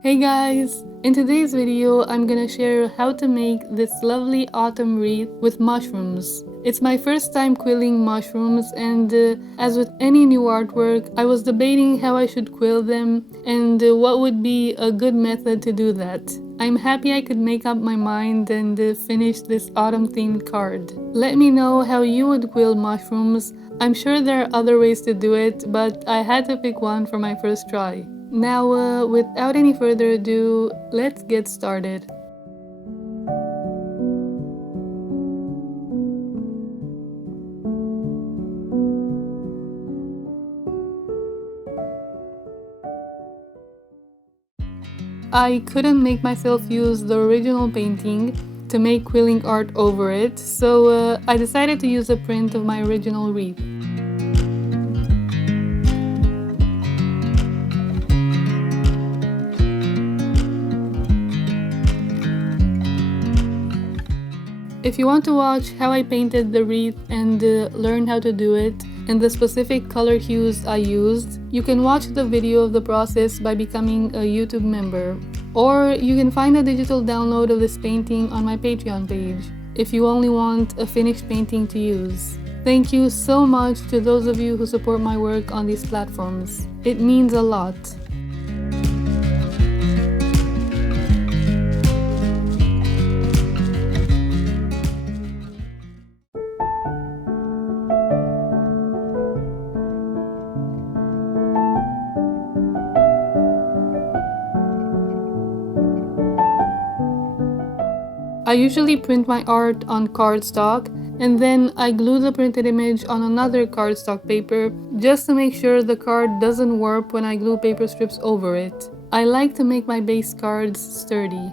Hey guys! In today's video, I'm gonna share how to make this lovely autumn wreath with mushrooms. It's my first time quilling mushrooms and as with any new artwork, I was debating how I should quill them and what would be a good method to do that. I'm happy I could make up my mind and finish this autumn themed card. Let me know how you would quill mushrooms. I'm sure there are other ways to do it, but I had to pick one for my first try. Now, without any further ado, let's get started. I couldn't make myself use the original painting to make quilling art over it, so I decided to use a print of my original wreath. If you want to watch how I painted the wreath and learn how to do it and the specific color hues I used, you can watch the video of the process by becoming a YouTube member. Or you can find a digital download of this painting on my Patreon page, if you only want a finished painting to use. Thank you so much to those of you who support my work on these platforms. It means a lot. I usually print my art on cardstock and then I glue the printed image on another cardstock paper just to make sure the card doesn't warp when I glue paper strips over it. I like to make my base cards sturdy.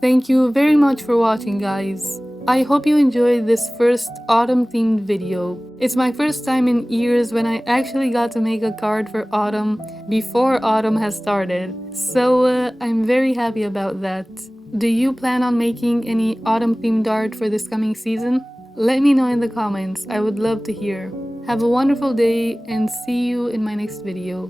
Thank you very much for watching, guys. I hope you enjoyed this first autumn themed video. It's my first time in years when I actually got to make a card for autumn before autumn has started. So I'm very happy about that. Do you plan on making any autumn themed art for this coming season? Let me know in the comments, I would love to hear. Have a wonderful day and see you in my next video.